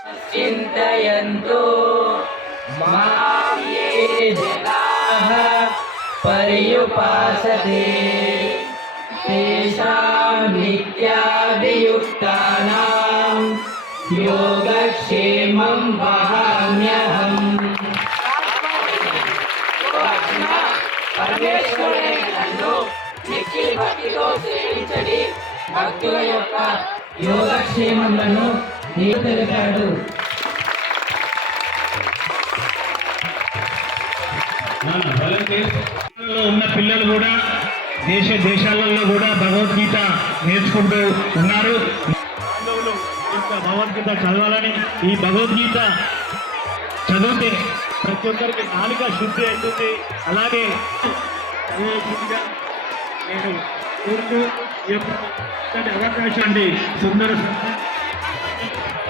चिन्तयन्तु मां ये जनाः पर्युपासते तेषां नित्याभियुक्तानां योगक्षेमं वहाम्यहम् పరమేశ్వరుడే నన్ను నిఖిల్ భక్తితో సేవించడి భక్తుల యొక్క యోగక్షేమములను తెలిపాడు దేశంలో ఉన్న పిల్లలు కూడా దేశ దేశాలలో కూడా భగవద్గీత నేర్చుకుంటూ ఉన్నారు. భగవద్గీత చదవాలని ఈ భగవద్గీత చదివితే ప్రతి ఒక్కరికి నాలుక శుద్ధి అవుతుంది. అలాగే నేను కోరుతూ ఈ యొక్క సుందర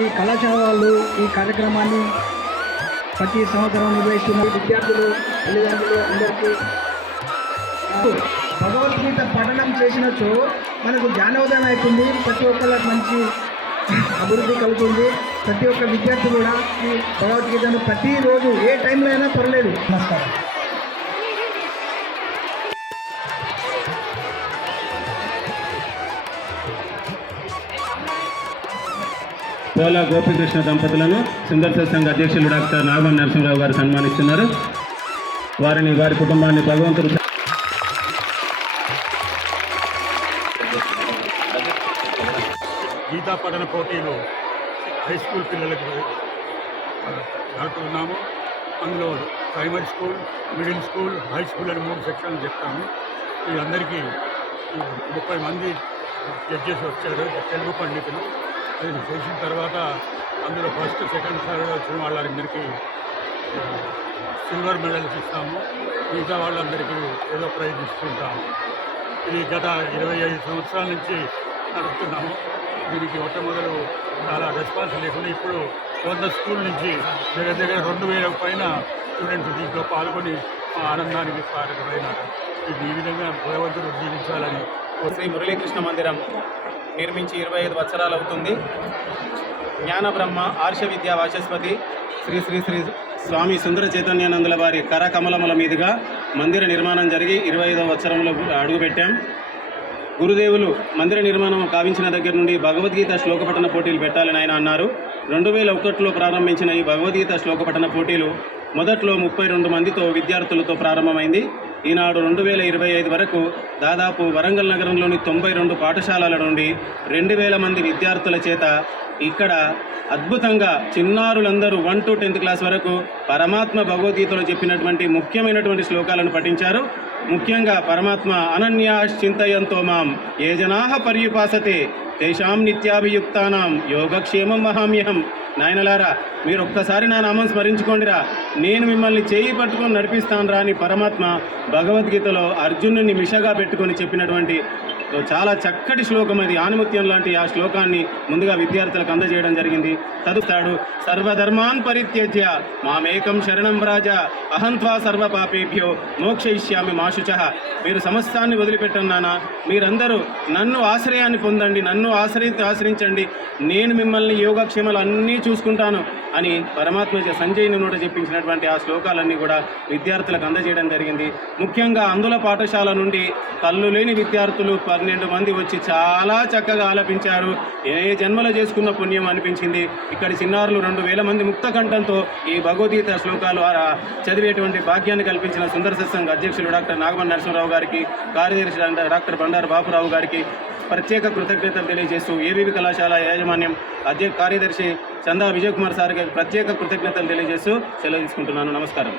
ఈ కళాశాల వాళ్ళు ఈ కార్యక్రమాన్ని ప్రతి సంవత్సరం నిర్వహిస్తున్న విద్యార్థులు తల్లిదండ్రులు అందరికీ. భగవద్గీత పఠనం చేసినచో మనకు జ్ఞానోదయం అవుతుంది. ప్రతి ఒక్కరికి మంచి అభివృద్ధి కలుగుతుంది. ప్రతి ఒక్క విద్యార్థి కూడా ఈ భగవద్గీతను ప్రతిరోజు ఏ టైంలో అయినా పర్లేదు. నమస్కారం. పోలా గోపికృష్ణ దంపతులను సుందర్శ సంఘ అధ్యక్షులు డాక్టర్ నాగమణి నరసింహరావు గారు సన్మానిస్తున్నారు. వారిని వారి కుటుంబాన్ని భగవంతుడు గీతా పఠన పోటీలు హై స్కూల్ పిల్లలకు జరుపుతున్నాము అందులో primary school middle school high school అని మూడు సెక్షన్లు చెప్తాము. వీళ్ళందరికీ ముప్పై మంది జడ్జెస్ వచ్చారు తెలుగు పండితులు. అది చేసిన తర్వాత అందులో ఫస్ట్ సెకండ్ థర్డ్ వచ్చిన వాళ్ళందరికీ సిల్వర్ మెడల్స్ ఇస్తాము. మిగతా వాళ్ళందరికీ ఏదో ప్రైజ్ ఇస్తుంటాము. ఇది గత ఇరవై ఐదు సంవత్సరాల నుంచి నడుపుతున్నాము. దీనికి మొట్టమొదలు చాలా రెస్పాన్స్ లేకుండా ఇప్పుడు వంద స్కూల్ నుంచి దగ్గర దగ్గర రెండు వేల పైన స్టూడెంట్స్ దీంట్లో పాల్గొని ఆనందానికి కారణమైనారు ఇది ఈ విధంగా భగవంతుడు జీవించాలని శ్రీ మురళీకృష్ణ మందిరం. నిర్మించి ఇరవై ఐదు వత్సరాలు అవుతుంది. జ్ఞానబ్రహ్మ ఆర్ష విద్యా వాచస్పతి శ్రీ శ్రీ శ్రీ స్వామి సుందర చైతన్యానందుల వారి కరకమలముల మీదుగా మందిర నిర్మాణం జరిగి ఇరవై ఐదవ వత్సరంలో అడుగుపెట్టాం. గురుదేవులు మందిర నిర్మాణం కావించిన దగ్గర నుండి భగవద్గీత శ్లోకపఠన పోటీలు పెట్టాలని ఆయన అన్నారు. రెండు వేల ఒకటిలో ప్రారంభించిన ఈ భగవద్గీత శ్లోకపఠన పోటీలు మొదట్లో ముప్పై రెండు మందితో విద్యార్థులతో ప్రారంభమైంది. ఈనాడు రెండు వేల ఇరవై ఐదు వరకు దాదాపు వరంగల్ నగరంలోని తొంభై రెండు పాఠశాలల నుండి రెండు వేల మంది విద్యార్థుల చేత ఇక్కడ అద్భుతంగా చిన్నారులందరూ వన్ టు టెన్త్ క్లాస్ వరకు పరమాత్మ భగవద్గీతలో చెప్పినటువంటి ముఖ్యమైనటువంటి శ్లోకాలను పఠించారు. ముఖ్యంగా పరమాత్మ అనన్యాశ్చింతయంతో మాం. ఏ జనా పర్యుపాసతే? తేషాం నిత్యాభియుక్తానాం. యోగక్షేమం మహామ్యహం నాయనలారా మీరు ఒక్కసారి నా నామం స్మరించుకోండిరా. నేను మిమ్మల్ని చేయి పట్టుకొని నడిపిస్తాను రా అని పరమాత్మ భగవద్గీతలో అర్జునుని మిషగా పెట్టుకొని చెప్పినటువంటి చాలా చక్కటి శ్లోకం అది ఆనుమత్యం లాంటి ఆ శ్లోకాన్ని ముందుగా విద్యార్థులకు అందజేయడం జరిగింది. తదుతాడు సర్వధర్మాన్ పరిత్యజ్య మామేకం శరణం రాజ అహంత్వా సర్వ పాపేభ్యో మోక్షయిష్యామి మాషుచ మీరు సమస్తాన్ని వదిలిపెట్టన్నానా మీరందరూ నన్ను ఆశ్రయాన్ని పొందండి నన్ను ఆశ్రయి ఆశ్రయించండి. నేను మిమ్మల్ని యోగక్షేమాలు అన్నీ చూసుకుంటాను అని పరమాత్మ సంజయ్ని నోట చెప్పించినటువంటి ఆ శ్లోకాలన్నీ కూడా విద్యార్థులకు అందజేయడం జరిగింది. ముఖ్యంగా అందుల పాఠశాల నుండి కళ్ళు లేని విద్యార్థులు పన్నెండు మంది వచ్చి చాలా చక్కగా ఆలపించారు. ఏ జన్మలో చేసుకున్న పుణ్యం అనిపించింది. ఇక్కడి చిన్నారులు రెండు వేల మంది ముక్త కంఠంతో ఈ భగవద్గీత శ్లోకాలు చదివేటువంటి భాగ్యాన్ని కల్పించిన సుందర సత్సంగ్ అధ్యక్షులు డాక్టర్ నాగమన్ నరసింహరావు గారికి కార్యదర్శి డాక్టర్ బండారు బాపురావు గారికి ప్రత్యేక కృతజ్ఞతలు తెలియజేస్తూ ఏవీవి కళాశాల యాజమాన్యం అధ్యక్ష కార్యదర్శి చందా విజయ్ కుమార్ సార్ గారికి ప్రత్యేక కృతజ్ఞతలు తెలియజేస్తూ సెలవు తీసుకుంటున్నాను. నమస్కారం.